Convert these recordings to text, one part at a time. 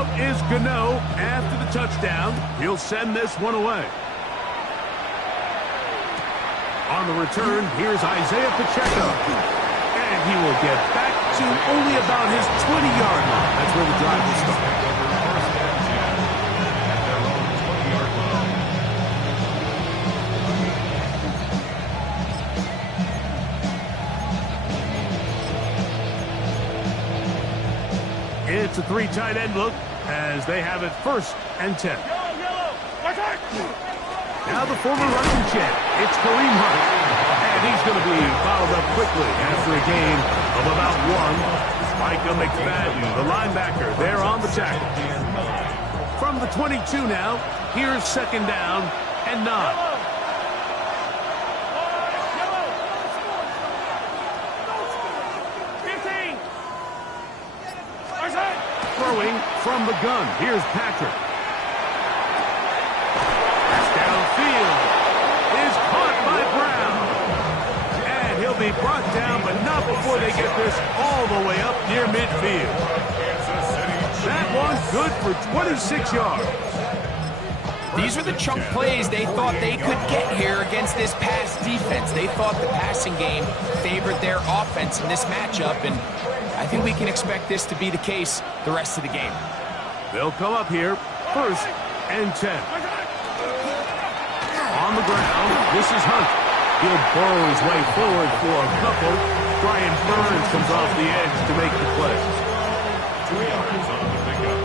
out is Gano after the touchdown. He'll send this one away. On the return, here's Isaiah Pacheco. And he will get back to only about his 20-yard line. That's where the drive will start. It's a three tight end look as they have it 1st and 10. Now the former Russian champ, it's Kareem Hunt. And he's going to be fouled up quickly after a gain of about 1. Micah McFadden, the linebacker, there on the tackle. From the 22 now, here's 2nd down and 9. Throwing from the gun. Here's Patrick. Pass downfield is caught by Brown. And he'll be brought down, but not before they get this all the way up near midfield. That one's good for 26 yards. These are the chunk plays they thought they could get here against this pass defense. They thought the passing game favored their offense in this matchup, and I think we can expect this to be the case the rest of the game. They'll come up here 1st and 10. On the ground, this is Hunt. He'll burrow his way forward for a couple. Brian Burns comes off the edge to make the play. 2 yards on the pickup.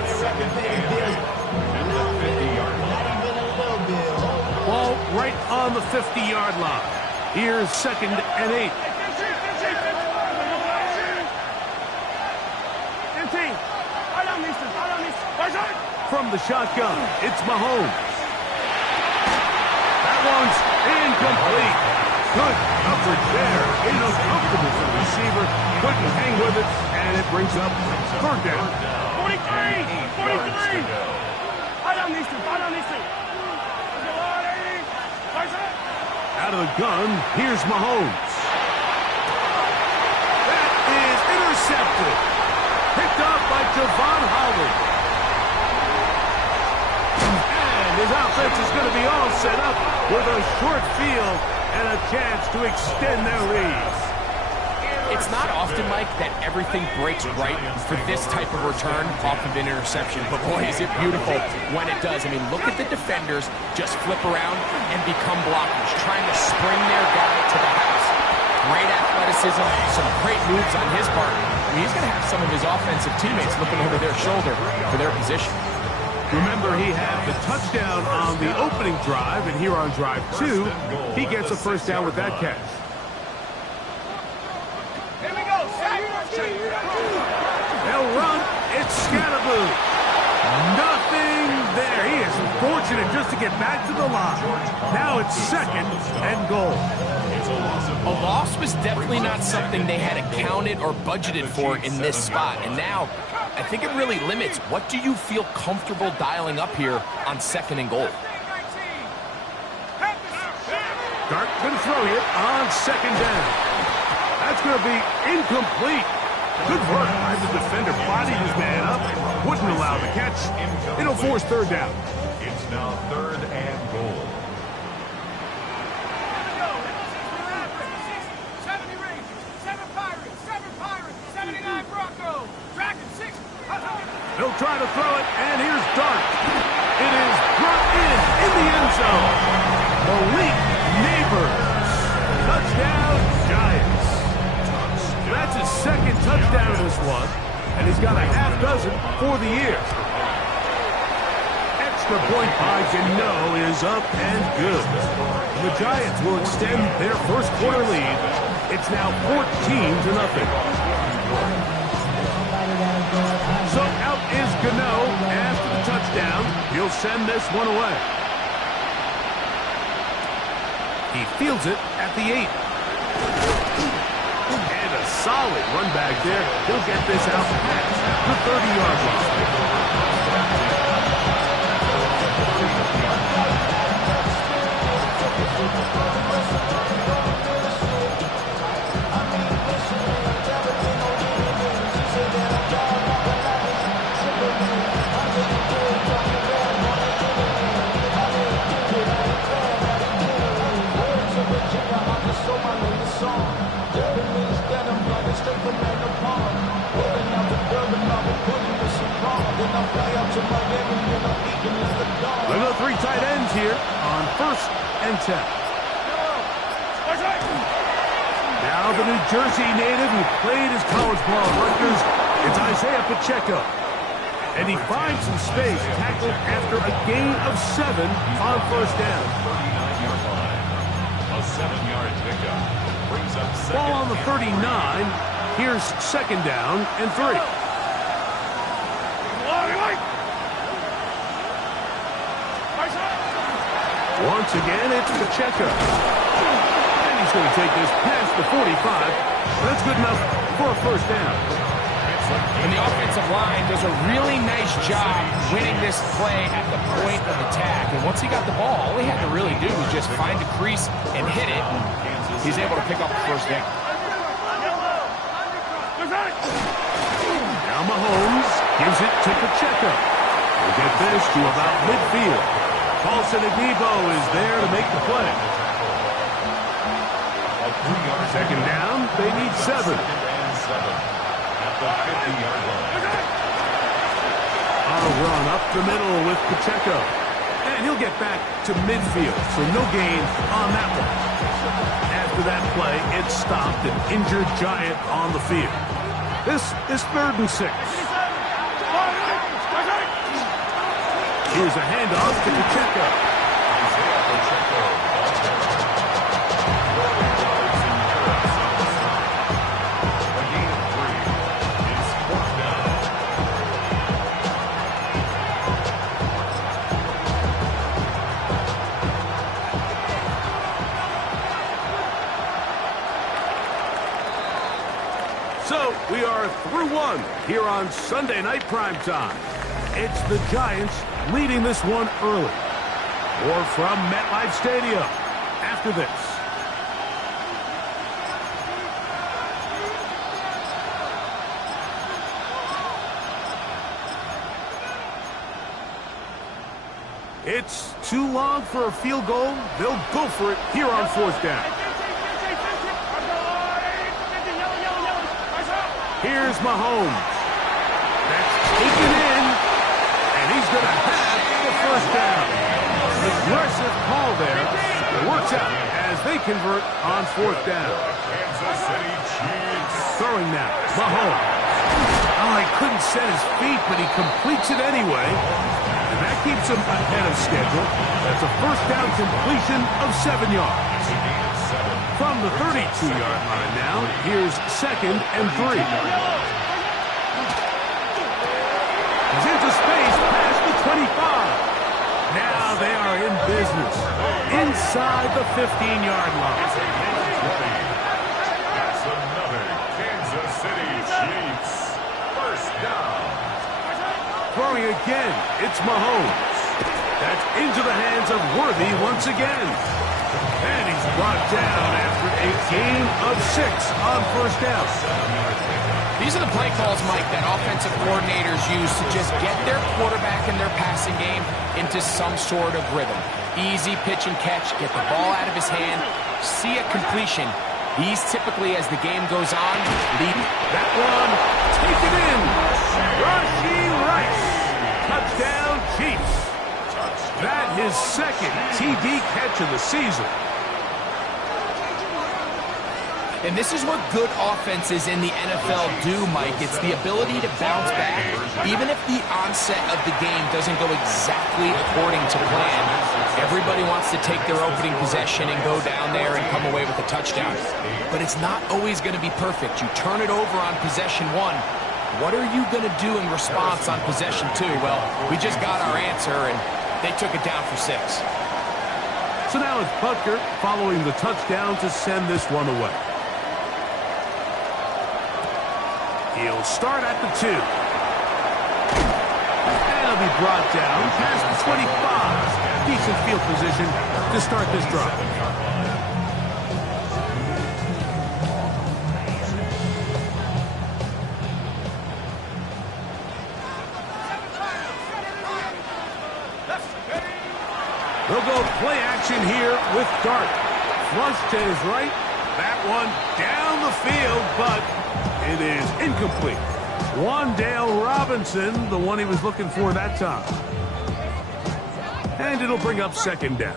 It's 2nd and the 50-yard line. Ball right on the 50-yard line. Here's 2nd and 8. From the shotgun, it's Mahomes. That one's incomplete. Good coverage there. Uncomfortable for the receiver. Couldn't hang with it, and it brings up 3rd down. 43! Out of the gun, here's Mahomes. That is intercepted. Picked up by Javon Holland. His offense is going to be all set up with a short field and a chance to extend their lead. It's not often, Mike, that everything breaks right for this type of return off of an interception. But, boy, is it beautiful when it does. I mean, look at the defenders just flip around and become blockers, trying to spring their guy to the house. Great athleticism, some great moves on his part. I mean, he's going to have some of his offensive teammates looking over their shoulder for their position. Remember, he had the touchdown on the opening drive, and here on drive 2, he gets a 1st down with that catch. Here we go. They'll run. It's Scatterboo. Nothing there. He is fortunate just to get back to the line. Now it's 2nd and goal. A loss was definitely not something they had accounted or budgeted for in this spot. And now, I think it really limits what do you feel comfortable dialing up here on 2nd and goal. Dart can throw you on 2nd down. That's going to be incomplete. Good work by the defender. Bodied his man up. Wouldn't allow the catch. It'll force 3rd down. It's now 3rd and goal. 70 Rangers, 7 Pirates, 79 Broncos, Dragon 6. He'll try to throw it, and here's Dart. It is brought in the end zone. Malik Neighbors. Touchdown, Giants. That's his 2nd touchdown of this one, and he's got a half dozen for the year. Extra point by Gano is up and good. The Giants will extend their 1st quarter lead. It's now 14-0. So out is Gano after the touchdown. He'll send this one away. He fields it at the 8. And a solid run back there. He'll get this out past the 30-yard line. We'll go 3 tight ends here on 1st and 10. Now the New Jersey native who played his college ball at Rutgers, it's Isaiah Pacheco. And he finds some space, tackled after a gain of 7 on 1st down. 39-yard line. A 7-yard pickup brings up second. Ball on the 39. Here's 2nd down and 3. Once again, it's Pacheco. And he's going to take this past the 45. That's good enough for a 1st down. And the offensive line does a really nice job winning this play at the point of attack. And once he got the ball, all he had to really do was just find a crease and hit it. He's able to pick up the 1st down. Now Mahomes gives it to Pacheco. We'll get this to about midfield. Paulson Adebo is there to make the play. 2nd down, they need 7. At the 50-yard line. A run up the middle with Pacheco. And he'll get back to midfield, so no gain on that one. After that play, it stopped an injured Giant on the field. This is 3rd and 6. Here's a handoff to Pacheco. A gain of 3. It's 4th down. So we are through 1 here on Sunday Night Primetime. It's the Giants leading this one early. More from MetLife Stadium after this. It's too long for a field goal. They'll go for it here on 4th down. Here's Mahomes. That's taken in. And he's going to have the 1st down. Aggressive call there. It works out as they convert on 4th down. Kansas City Chiefs. Throwing now. Mahomes. Oh, he couldn't set his feet, but he completes it anyway. And that keeps him ahead of schedule. That's a 1st down completion of 7 yards. From the 32-yard line now, here's 2nd and 3. He's into space past the 25. Now they are in business inside the 15-yard line. That's another Kansas City Chiefs. 1st down. Throwing again, it's Mahomes. That's into the hands of Worthy once again. And he's brought down after a gain of 6 on 1st down. These are the play calls, Mike, that offensive coordinators use to just get their quarterback and their passing game into some sort of rhythm. Easy pitch and catch, get the ball out of his hand, see a completion. These typically, as the game goes on, lead. That one, taken in. Rashee Rice. Touchdown, Chiefs. That his 2nd TD catch of the season. And this is what good offenses in the NFL do, Mike. It's the ability to bounce back, even if the onset of the game doesn't go exactly according to plan. Everybody wants to take their opening possession and go down there and come away with a touchdown. But it's not always going to be perfect. You turn it over on possession 1. What are you going to do in response on possession 2? Well, we just got our answer, and they took it down for 6. So now it's Butker following the touchdown to send this one away. He'll start at the 2. And he'll be brought down past the 25. Decent field position to start this drive. They'll go play action here with Dart. Flush to his right. That one down the field, but It is incomplete. Wandale Robinson, the one he was looking for that time. And it'll bring up second down.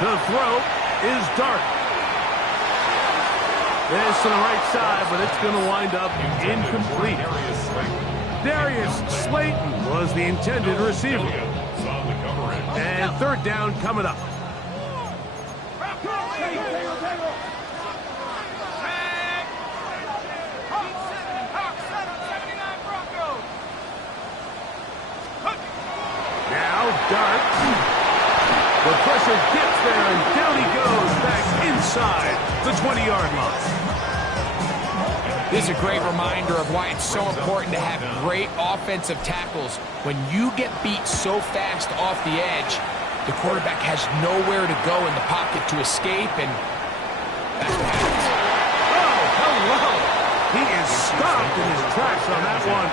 The throw is Dart. This to the right side, but it's going to wind up incomplete. Darius Slayton was the intended receiver. And third down coming up. Now Dart. The pressure gets there, and down he goes back inside the 20-yard line. This is a great reminder of why it's so important to have great offensive tackles. When you get beat so fast off the edge, the quarterback has nowhere to go in the pocket to escape, and that's what happens. Oh, hello! He is stopped in his tracks on that one.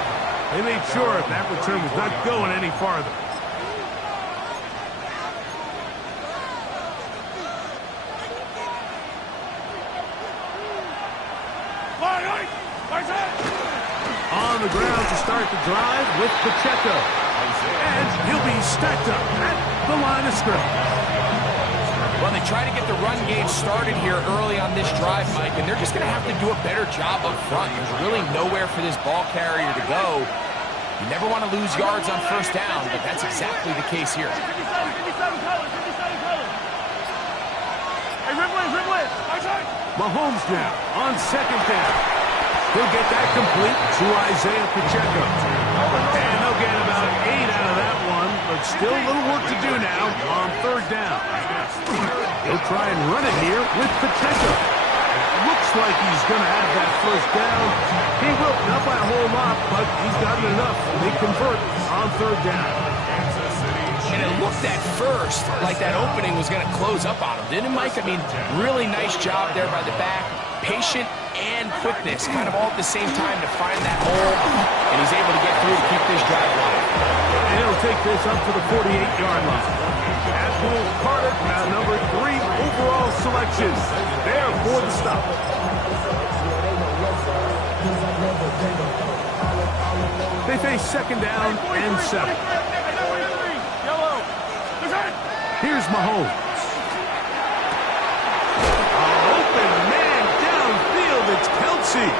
They made sure that return was not going any farther. On the ground to start the drive with Pacheco. And he'll be stacked up at the line of scrimmage. Well, they try to get the run game started here early on this drive, Mike, and they're just going to have to do a better job up front. There's really nowhere for this ball carrier to go. You never want to lose yards on first down, but that's exactly the case here. Mahomes now on second down. He'll get that complete to Isaiah Pacheco. And they'll get about 8 out of that one, but still a little work to do now on third down. He'll try and run it here with Pacheco. Looks like he's going to have that first down. He will, not by a whole lot, but he's gotten enough. They convert on third down. And it looked at first like that opening was going to close up on him, didn't it, Mike? I mean, really nice job there by the back. Patient and quickness, kind of all at the same time to find that hole, and he's able to get through to keep this drive going. And he'll take this up to the 48-yard line. Abdul Carter, now number 3 overall selection, there for the stop. They face second down and 7. Here's Mahomes. Open man downfield, it's Kelsey.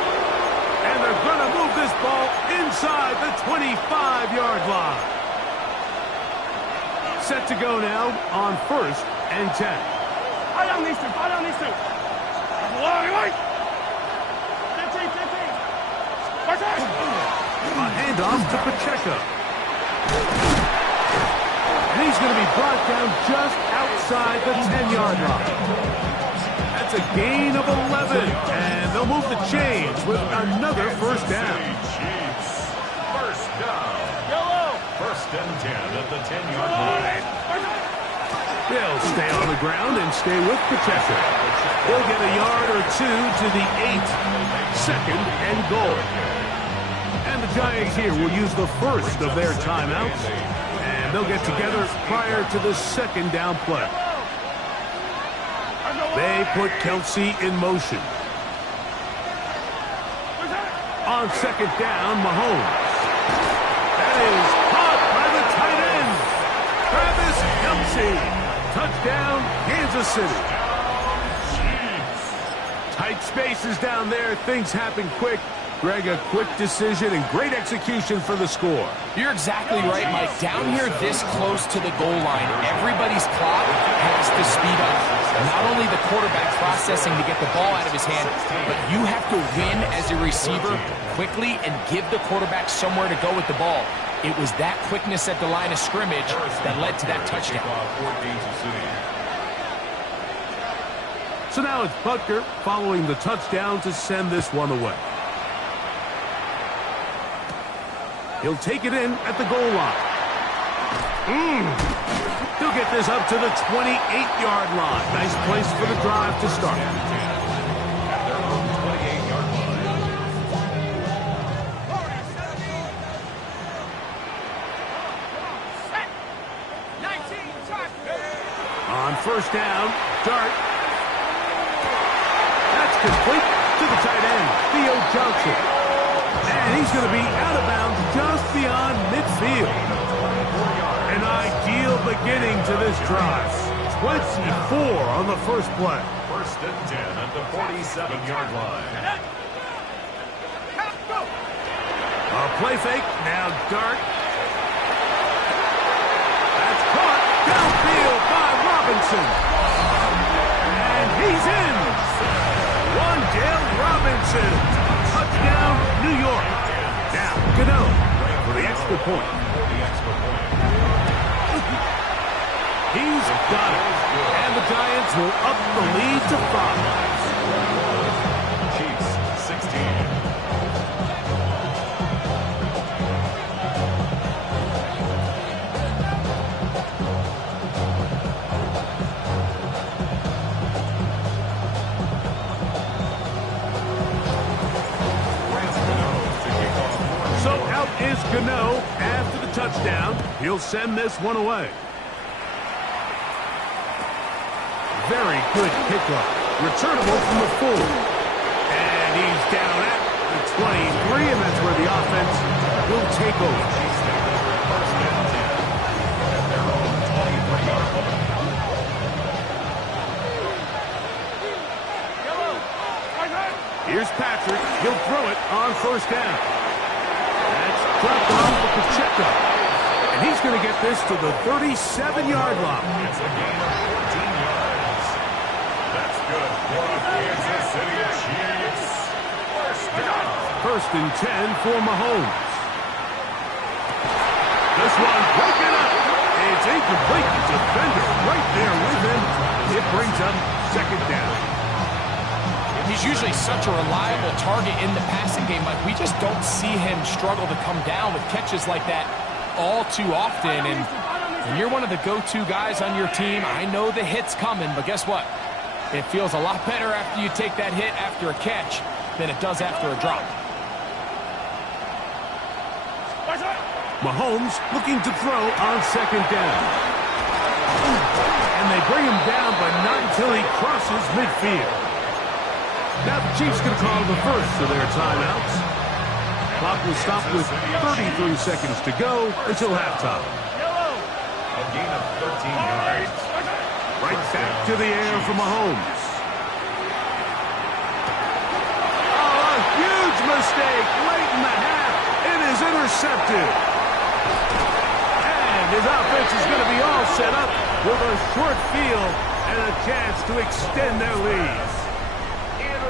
And they're going to move this ball inside the 25-yard line. Set to go now on first and 10. A handoff to Pacheco. And he's going to be brought down just outside the 10-yard line. That's a gain of 11. And they'll move the chains with another first down. First down. First and 10 at the 10-yard line. They'll stay on the ground and stay with Pacheco. They'll get a yard or two to the 8. Second and goal. And the Giants here will use the first of their timeouts. And they'll get together prior to the second down play. They put Kelsey in motion. On second down, Mahomes. That is caught by the tight end, Travis Kelsey. Touchdown, Kansas City. Tight spaces down there. Things happen quick. Greg, a quick decision and great execution for the score. You're exactly right, Mike. Down here this close to the goal line, everybody's clock has to speed up. Not only the quarterback processing to get the ball out of his hand, but you have to win as a receiver quickly and give the quarterback somewhere to go with the ball. It was that quickness at the line of scrimmage that led to that touchdown. So now it's Butker following the touchdown to send this one away. He'll take it in at the goal line. He'll get this up to the 28-yard line. Nice place for the drive to start. On first first down. Dart. That's complete to the tight end, Theo Johnson. And he's going to be out of bounds just beyond midfield. An ideal beginning to this drive. 24 on the first play. First and 10 at the 47-yard line. A play fake. Now Dart. That's caught downfield by Robinson. And he's in. Wan'Dale Robinson. Touchdown, New York. Now, Gano for the extra point. He's got it. And the Giants will up the lead to 5. Chiefs 16. So out is Gano after the touchdown. He'll send this one away. Very good kickoff. Returnable from the 4. And he's down at the 23, and that's where the offense will take over. First and 10 at their own 23-yard line. Here's Patrick. He'll throw it on first down. That's dropped off for Pacheco. And he's going to get this to the 37-yard line. It's a gain of 14 yards. That's good for the Kansas City Chiefs. First down. First and 10 for Mahomes. This one broken up. It's incomplete. Defender right there with him. It brings up second down. He's usually such a reliable target in the passing game. Like, we just don't see him struggle to come down with catches like that all too often. And when you're one of the go-to guys on your team, I know the hit's coming, but guess what? It feels a lot better after you take that hit after a catch than it does after a drop. Mahomes looking to throw on second down. And they bring him down, but not until he crosses midfield. Now the Chiefs can call the first of their timeouts. Clock will stop with 33 seconds to go until halftime. A gain of 13 yards. Right back to the air for Mahomes. Oh, a huge mistake late in the half. It is intercepted. And his offense is going to be all set up with a short field and a chance to extend their lead.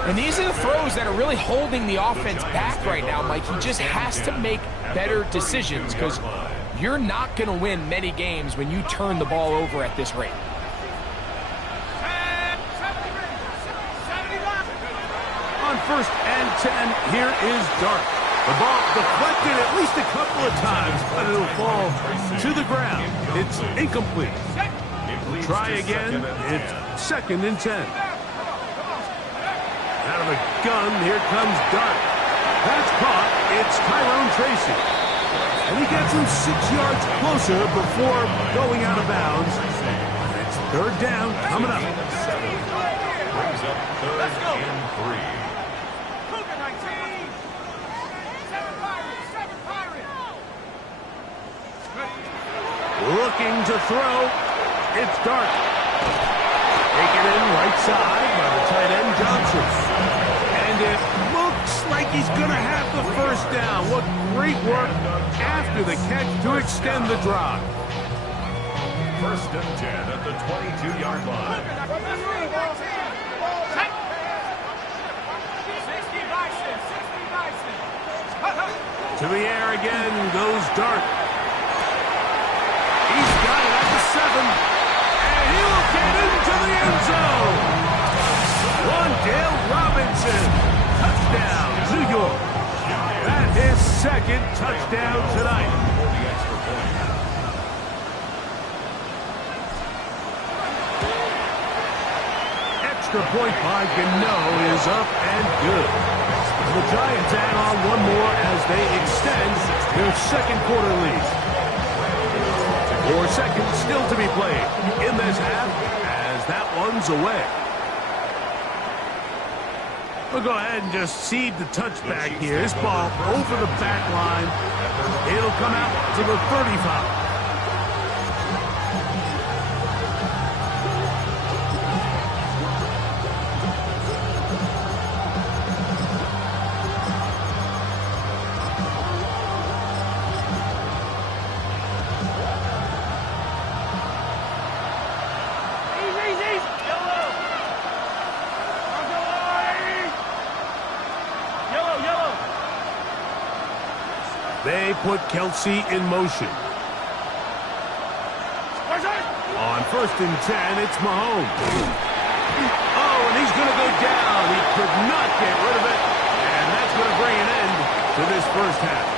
And these are the throws that are really holding the offense back right now, Mike. He just has to make better decisions because you're not going to win many games when you turn the ball over at this rate. On first and 10, here is Dart. The ball deflected at least a couple of times, but it'll fall to the ground. It's incomplete. Try again. It's second and 10. Out of the gun, here comes Dart. That's caught. It's Tyrone Tracy. And he gets him 6 yards closer before going out of bounds. It's third down coming up. Brings up third and 3. Looking to throw. It's Dart. Taken in right side by the tight end Johnson. And it looks like he's going to have the first down. What great work after the catch to extend the drive. First and 10 at the 22-yard line. To the air again goes Dart. He's got it at the 7. And he'll get into the end zone. Wan'Dale Robinson. Touchdown, New York. That's his second touchdown tonight. Extra point by Gano is up and good. The Giants add on one more as they extend their second quarter lead. 4 seconds still to be played in this half as that one's away. We'll go ahead and just cede the touchback here. This ball over the back line. It'll come out to the 35. They put Kelsey in motion. On 1st and 10, it's Mahomes. Oh, and he's going to go down. He could not get rid of it. And that's going to bring an end to this first half.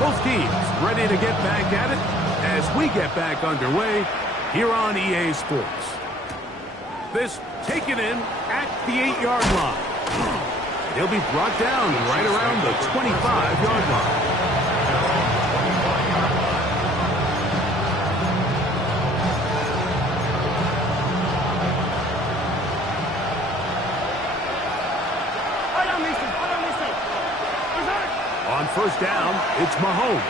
Both teams ready to get back at it as we get back underway here on EA Sports. This taken in at the 8-yard line. He'll be brought down right around the 25-yard line. On 1st down, it's Mahomes.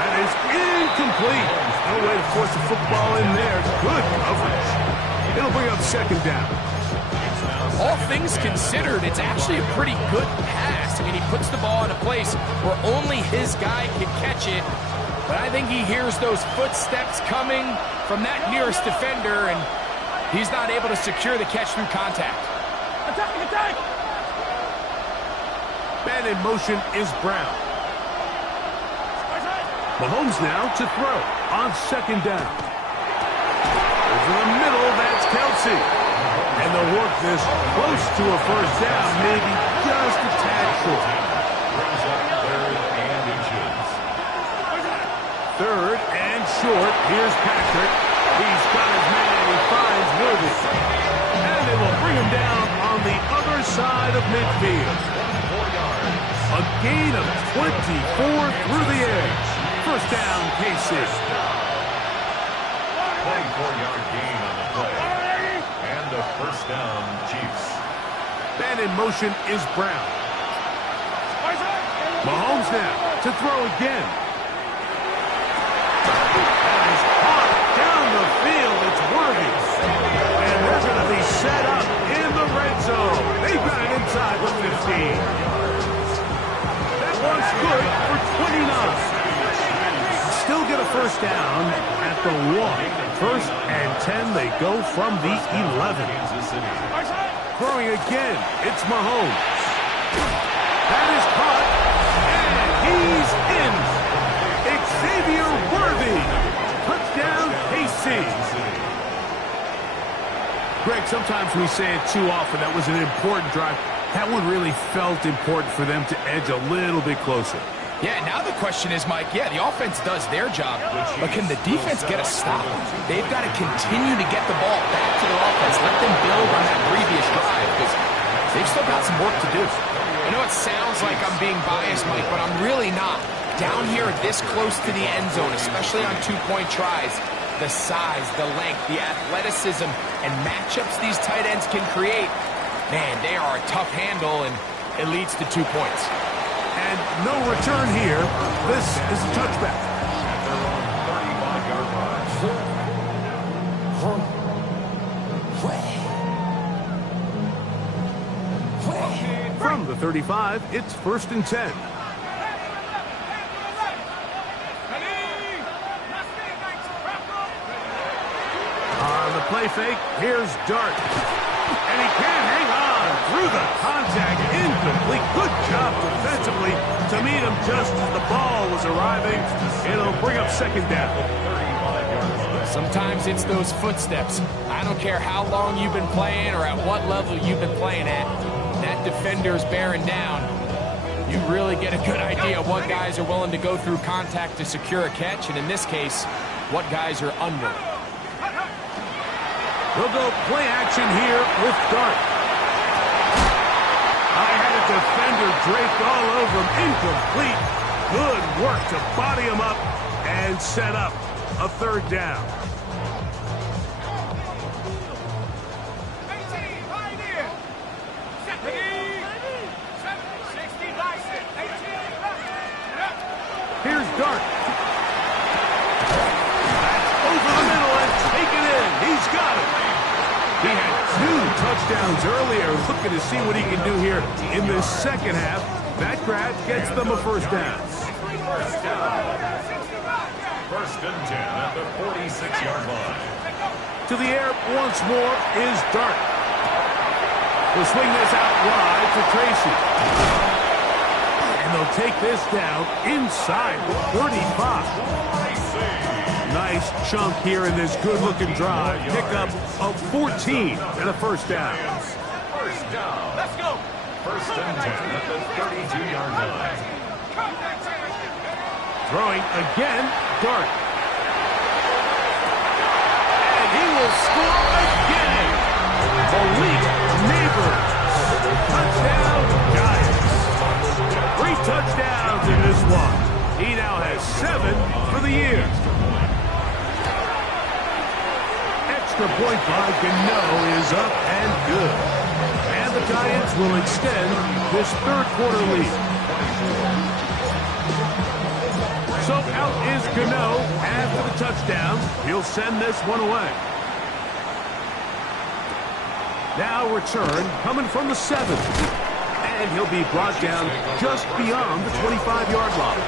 That is incomplete. No way to force the football in there. Good coverage. It'll bring up 2nd down. All things considered, it's actually a pretty good pass. I mean, he puts the ball in a place where only his guy can catch it. But I think he hears those footsteps coming from that nearest defender, and he's not able to secure the catch through contact. Attack! Attack! Man in motion is Brown. Mahomes now to throw on 2nd down. Over the middle, that's Kelsey. And they'll work this close to a 1st down, maybe just a tad short. 3rd and short. Here's Patrick. He's got his man. He finds Worthy. And they will bring him down on the other side of midfield. A gain of 24 through the air. 1st down, KC. 24-yard gain on the play. And a 1st down, Chiefs. Man in motion is Brown. Mahomes now to throw again. That is caught down the field. It's Worthy. And they're going to be set up in the red zone. They've got it inside the 15. One's good for 29. Still get a 1st down at the 1. 1st and 10, they go from the 11. Throwing again, it's Mahomes. That is caught, and he's in. Xavier Worthy. Touchdown, KC. Greg, sometimes we say it too often. That was an important drive. That one really felt important for them to edge a little bit closer. Yeah, now the question is, Mike, yeah, the offense does their job, but can the defense get a stop? They've got to continue to get the ball back to their offense. Let them build on that previous drive, because they've still got some work to do. I know it sounds like I'm being biased, Mike, but I'm really not. Down here this close to the end zone, especially on 2-point tries, the size, the length, the athleticism, and matchups these tight ends can create, man, they are a tough handle, and it leads to 2 points. And no return here. This is a touchback. At their own 35-yard line. From the 35, it's 1st and 10. On the play fake, here's Dart. And he can't hang on through the contact. Incomplete. Good job defensively to meet him just as the ball was arriving. It'll bring up 2nd down. Sometimes it's those footsteps. I don't care how long you've been playing or at what level you've been playing at. That defender's bearing down. You really get a good idea of what guys are willing to go through contact to secure a catch. And in this case, what guys are under. We'll go play action here with Dart. I had a defender draped all over him. Incomplete. Good work to body him up and set up a third down. Here's Dart. That's over the middle and taken in. He's got it. He had 2 touchdowns earlier. Looking to see what he can do here in the second half. That grab gets them a first down. First and 10 at the 46-yard line. To the air once more is Dart. We'll swing this out wide to Tracy. And they'll take this down inside the 35. Nice chunk here in this good-looking drive. Pick up of 14 and a first down. First down. Let's go. First and 10 at the 32-yard line. Throwing again, Dart. And he will score again. Malik Neighbors. Touchdown, Giants. 3 touchdowns in this one. He now has 7 for the year. Extra point by Gano is up and good. And the Giants will extend this third quarter lead. So out is Gano after the touchdown. He'll send this one away. Now return coming from the 7. And he'll be brought down just beyond the 25-yard line.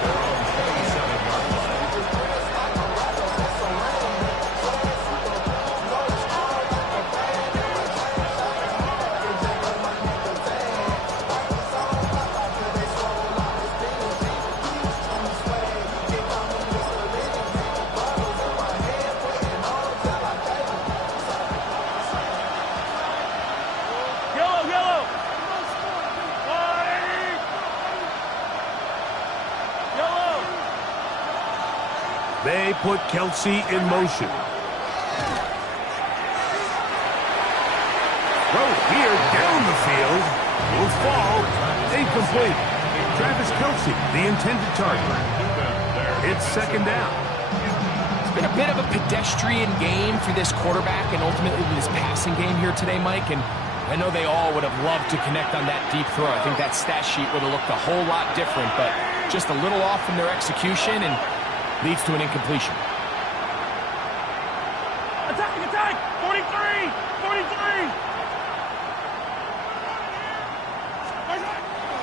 They put Kelsey in motion. Throw here down the field. Will fall. Incomplete. Travis Kelsey, the intended target. It's second down. It's been a bit of a pedestrian game for this quarterback and ultimately this passing game here today, Mike. And I know they all would have loved to connect on that deep throw. I think that stat sheet would have looked a whole lot different, but just a little off in their execution and leads to an incompletion. Attack! 43! 43!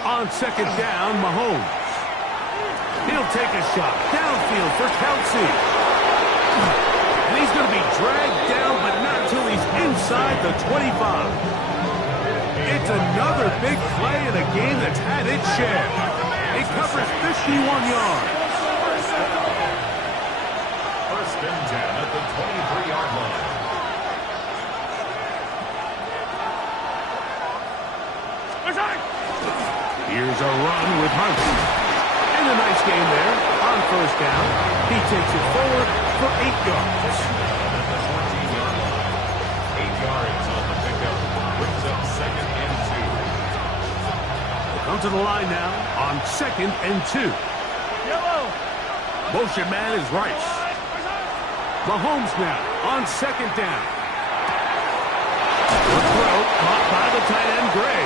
On second down, Mahomes. He'll take a shot downfield for Kelsey. And he's going to be dragged down, but not until he's inside the 25. It's another big play in a game that's had its share. It covers 51 yards. First and 10 at the 23-yard line. Here's a run with Hunt. And a nice game there on first down. He takes it forward for 8 yards. At the 14-yard line. 8 yards on the pickup. Brings up second and 2. We'll come to the line now on second and 2. Yellow! Motion man is Rice. Mahomes now on second down. The throw caught by the tight end, Gray.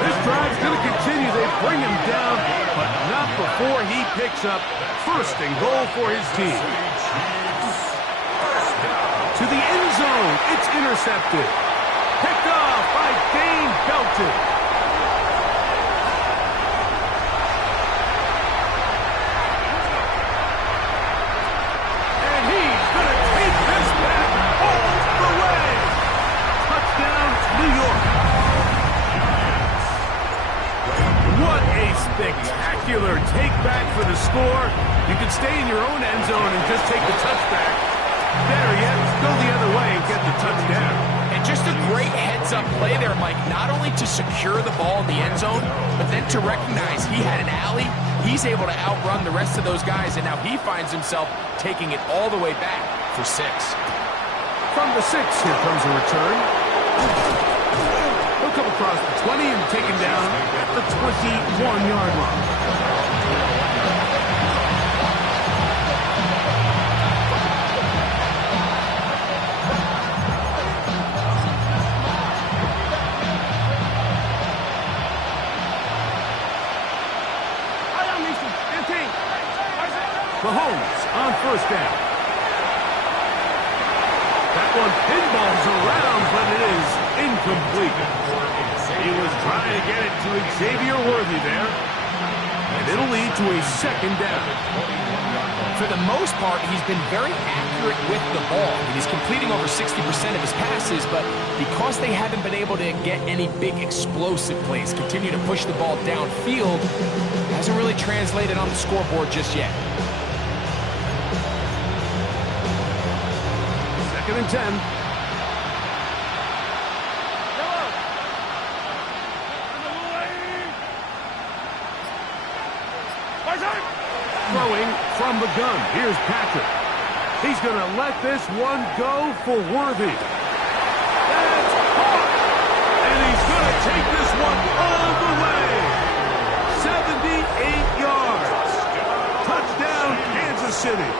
This drive's going to continue. They bring him down, but not before he picks up first and goal for his team. To the end zone. It's intercepted. Picked off by Dane Belton. Spectacular take back for the score. You can stay in your own end zone and just take the touchback. Better yet, go the other way and get the touchdown. And just a great heads-up play there, Mike. Not only to secure the ball in the end zone, but then to recognize he had an alley, he's able to outrun the rest of those guys, and now he finds himself taking it all the way back for 6. From the 6, here comes a return. He'll come across the 20 and take him down at the 21-yard line. Mahomes on first down. That one pinballs around, but it is incomplete. He was trying to get it to Xavier Worthy there, and it'll lead to a second down. For the most part, he's been very accurate with the ball. He's completing over 60% of his passes, but because they haven't been able to get any big explosive plays, continue to push the ball downfield, hasn't really translated on the scoreboard just yet. 2nd and 10. Throwing from the gun. Here's Patrick. He's going to let this one go for Worthy. That's caught. And he's going to take this one all the way. 78 yards. Touchdown, Kansas City.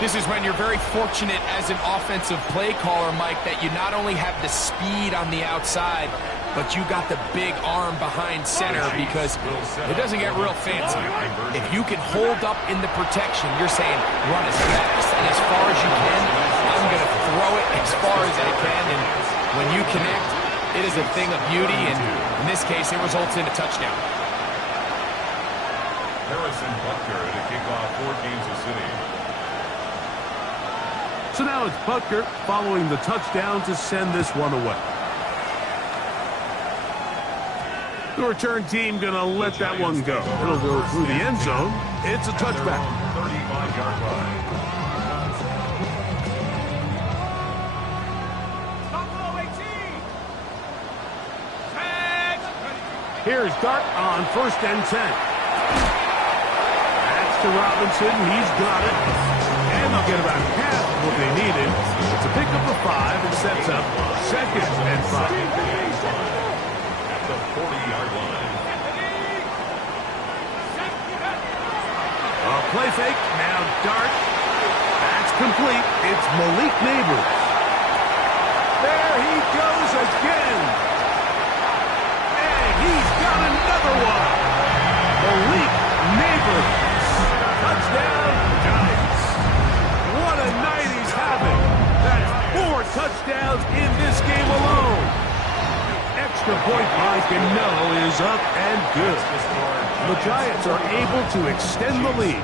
This is when you're very fortunate as an offensive play caller, Mike, that you not only have the speed on the outside, but you got the big arm behind center, because it doesn't get real fancy. If you can hold up in the protection, you're saying run as fast and as far as you can. I'm going to throw it as far as I can, and when you connect, it is a thing of beauty, and in this case, it results in a touchdown. Harrison Butker to kick off for Kansas City. So now it's Butker following the touchdown to send this one away. The return team going to let that one go. It'll go through the end zone. It's a touchback. 35-yard line. Here's Dart on 1st and 10. That's to Robinson. He's got it. And they'll get about half of what they needed. It's a pickup of 5 and sets up 2nd and 5. At the 40-yard line. A play fake. Now Dart. That's complete. It's Malik Neighbors. There he goes again. And he's got another one. Malik Neighbors. Touchdown, Giants. What a night he's having. That's 4 touchdowns in this game alone. Extra point by Gano is up and good. The Giants are able to extend the lead.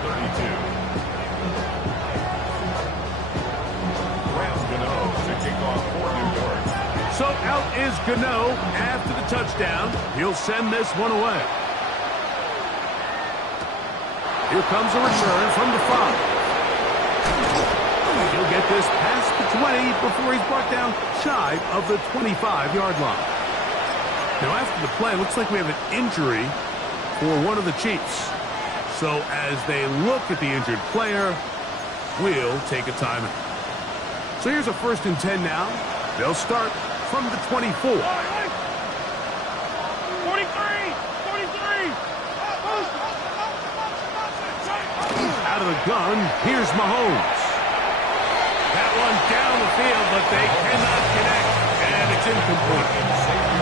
So out is Gano after the touchdown. He'll send this one away. Here comes a return from the 5. He'll get this past the 20 before he's brought down shy of the 25-yard line. Now after the play, looks like we have an injury for one of the Chiefs. So as they look at the injured player, we'll take a timeout. So here's a 1st and 10 now. They'll start from the 24. 43! Out of the gun, here's Mahomes. That one down the field, but they cannot connect, and it's incomplete.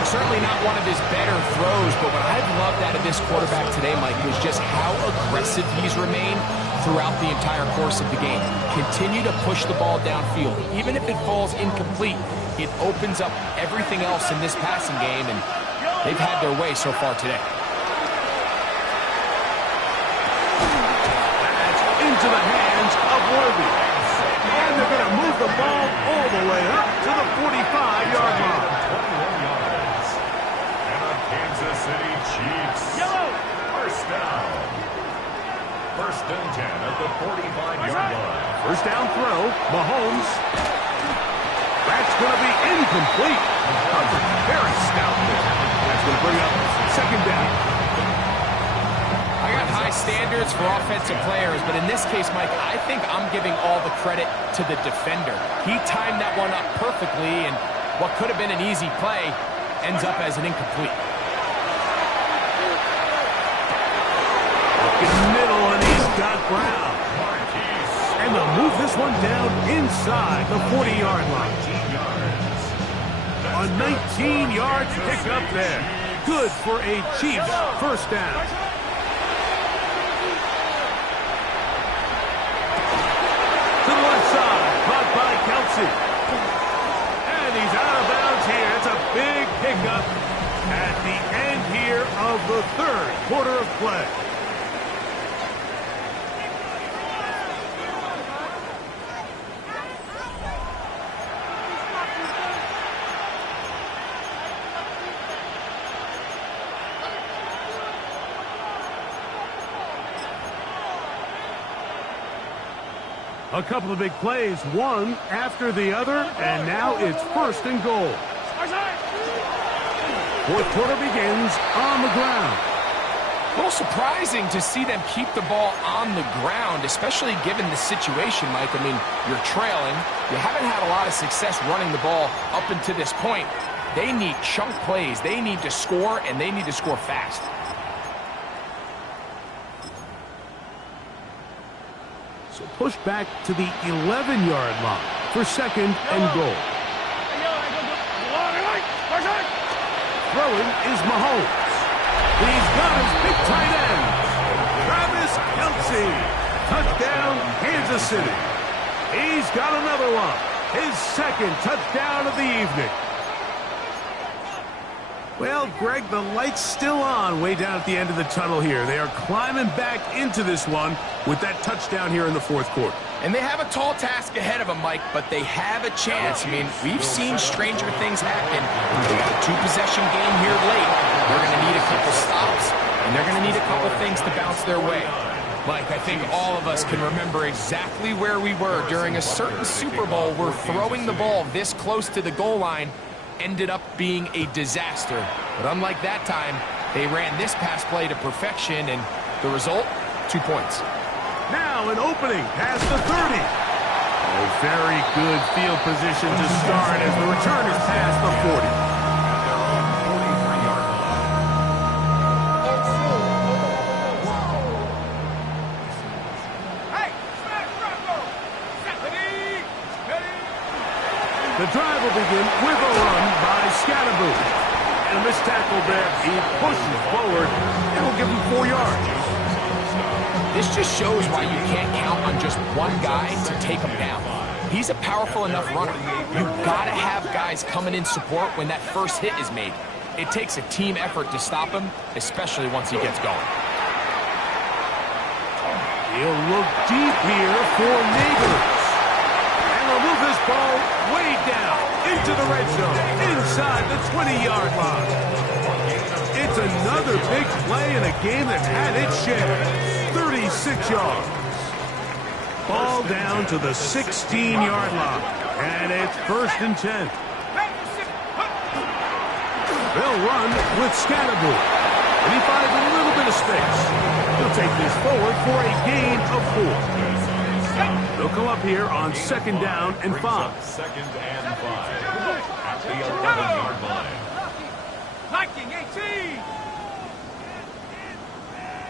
Certainly not one of his better throws, but what I've loved out of this quarterback today, Mike, was just how aggressive he's remained throughout the entire course of the game. Continue to push the ball downfield. Even if it falls incomplete, it opens up everything else in this passing game, and they've had their way so far today. That's into the hands of Worthy. And they're going to move the ball all the way up to the 45-yard line. 21 yards. And the Kansas City Chiefs. First down. 1st and 10 at the 45-yard line. First down throw, Mahomes. That's going to be incomplete. Covered very stout there. It's going to bring up second down. I got high standards for offensive players, but in this case, Mike, I think I'm giving all the credit to the defender. He timed that one up perfectly, and what could have been an easy play ends up as an incomplete. In the middle, and he's got Brown. And they'll move this one down inside the 40-yard line. A 19-yard pickup there. Good for a Chiefs first down. To the left side, caught by Kelsey. And he's out of bounds here. It's a big pickup at the end here of the third quarter of play. A couple of big plays, one after the other, and now it's first and goal. Fourth quarter begins on the ground. A little surprising to see them keep the ball on the ground, especially given the situation, Mike. I mean, you're trailing. You haven't had a lot of success running the ball up until this point. They need chunk plays. They need to score, and they need to score fast. So push back to the 11-yard line for second and goal. Throwing is Mahomes. He's got his big tight end, Travis Kelsey. Touchdown, Kansas City. He's got another one. His second touchdown of the evening. Well, Greg, the light's still on way down at the end of the tunnel here. They are climbing back into this one with that touchdown here in the fourth quarter. And they have a tall task ahead of them, Mike, but they have a chance. I mean, we've seen stranger things happen. They got a two-possession game here late. They're going to need a couple stops, and they're going to need a couple things to bounce their way. Mike, I think all of us can remember exactly where we were during a certain Super Bowl where throwing the ball this close to the goal line ended up being a disaster. But unlike that time, they ran this pass play to perfection, and the result, 2 points. Now an opening past the 30. Oh, very good field position to start as the return is past the 40. The drive will begin with a run by Scatterboot. And a missed tackle there. He pushes forward. It will give him 4 yards. This just shows why you can't count on just one guy to take him down. He's a powerful enough runner. You've got to have guys coming in support when that first hit is made. It takes a team effort to stop him, especially once he gets going. He'll look deep here for Neighbors. And they'll move this ball way down into the red zone, inside the 20-yard line. It's another big play in a game that had its share. 36 yards. Ball down to the 16-yard line. And it's first and 10. They'll run with Scatterboot. And he finds a little bit of space. He'll take this forward for a gain of 4. They'll come up here on second down and 5. Second and 5 at the 11-yard line. Viking 18.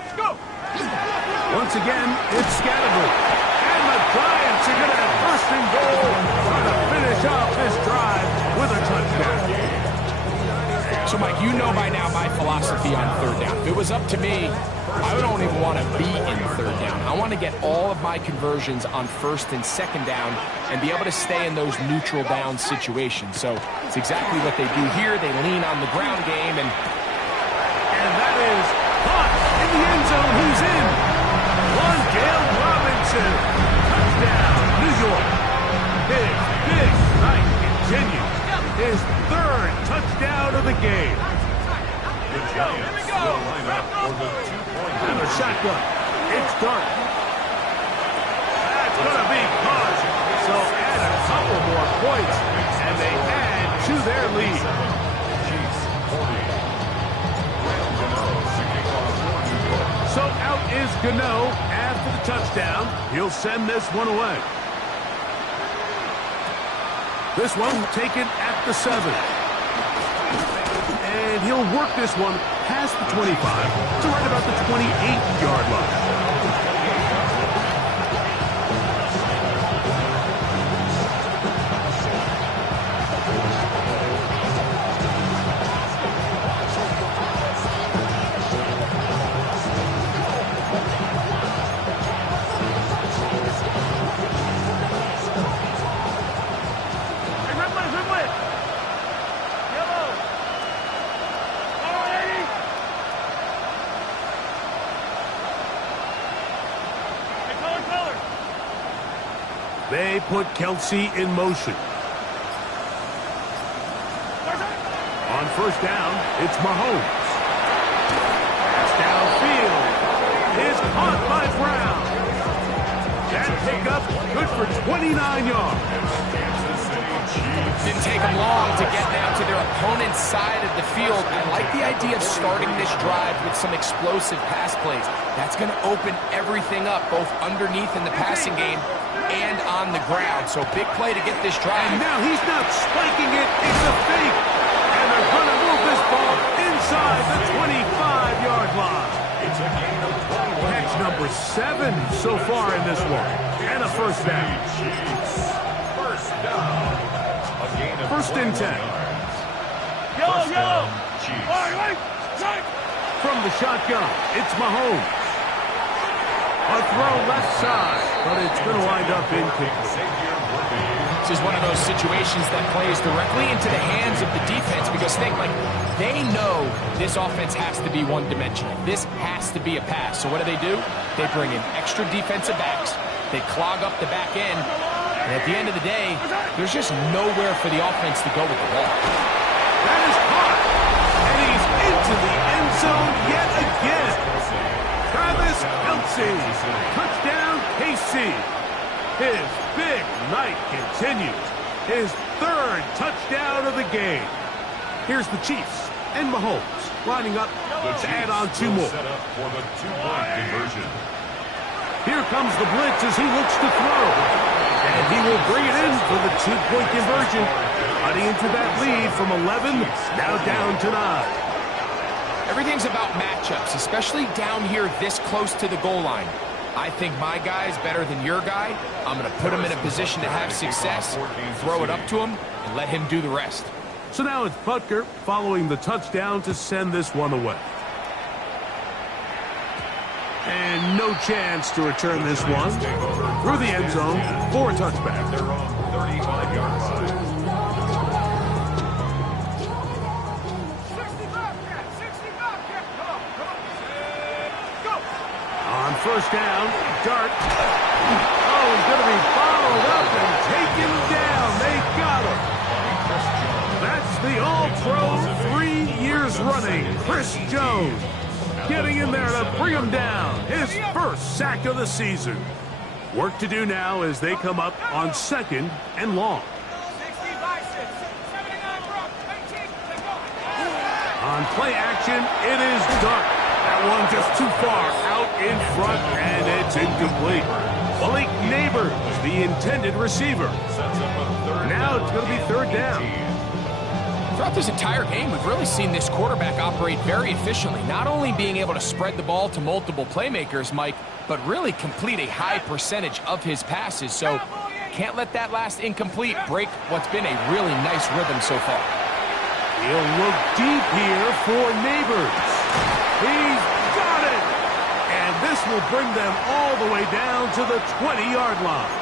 Let's go. Once again, it's Scatterboot. And the Giants are going to have first and goal, trying to finish off this drive with a touchdown. So, Mike, you know by now my philosophy on third down. If it was up to me, I don't even want to be in third down. I want to get all of my conversions on first and second down and be able to stay in those neutral down situations. So it's exactly what they do here. They lean on the ground game, and that is caught in the end zone. He's in. Wandale Robinson. Touchdown, New York. His big night continues. His third touchdown of the game. The Giants will line up for the 2-point. And a shotgun. It's Dart. That's going to be caught. So add a couple more points, and they add to their lead. Chiefs 40, is Gano after the touchdown. He'll send this one away. This one taken at the 7. And he'll work this one past the 25 to right about the 28-yard line. They put Kelsey in motion. On first down, it's Mahomes. Pass downfield is caught by Brown. That pickup good for 29 yards. Didn't take them long to get down to their opponent's side of the field. I like the idea of starting this drive with some explosive pass plays. That's going to open everything up, both underneath in the passing game and on the ground. So big play to get this drive. And now he's not spiking it. It's a fake. And they're going to move this ball inside the 25-yard line. It's a gain of 21. Catch number 7 so far in this one. And a first down. First down. A gain of 1st and 10. Yellow. Chiefs. From the shotgun, it's Mahomes. A throw left side, but it's going to wind up incomplete. This is one of those situations that plays directly into the hands of the defense because they know this offense has to be one-dimensional. This has to be a pass. So what do? They bring in extra defensive backs. They clog up the back end. And at the end of the day, there's just nowhere for the offense to go with the ball. That is caught. And he's into the end zone yet again. Travis Kelsey. Touchdown, KC. His big night continues. His 3rd touchdown of the game. Here's the Chiefs and Mahomes lining up to add on 2 more. Set up for the 2-point conversion. Here comes the blitz as he looks to throw. And he will bring it in for the 2-point conversion. Cutting into that lead from 11, now down to 9. Everything's about matchups, especially down here this close to the goal line. I think my guy's better than your guy. I'm going to put him in a position to have success, throw it up to him, and let him do the rest. So now it's Butker following the touchdown to send this one away. And no chance to return this one through the end zone for a touchback. They're on 35-yard line. 65, come on. Go. On first down, Dart. Oh, he's going to be followed up and taken down. They got him. That's the All-Pro 3 years running, Chris Jones. Getting in there to bring him down. His 1st sack of the season. Work to do now as they come up on 2nd and long. 60 by 6. 79 Brock. 18. On play action, it is Dart. That one just too far out in front, and it's incomplete. Malik Neighbors, the intended receiver. Now it's going to be 3rd down. Throughout this entire game, we've really seen this quarterback operate very efficiently, not only being able to spread the ball to multiple playmakers, Mike, but really complete a high percentage of his passes. So can't let that last incomplete break what's been a really nice rhythm so far. He'll look deep here for Neighbors. He's got it! And this will bring them all the way down to the 20-yard line.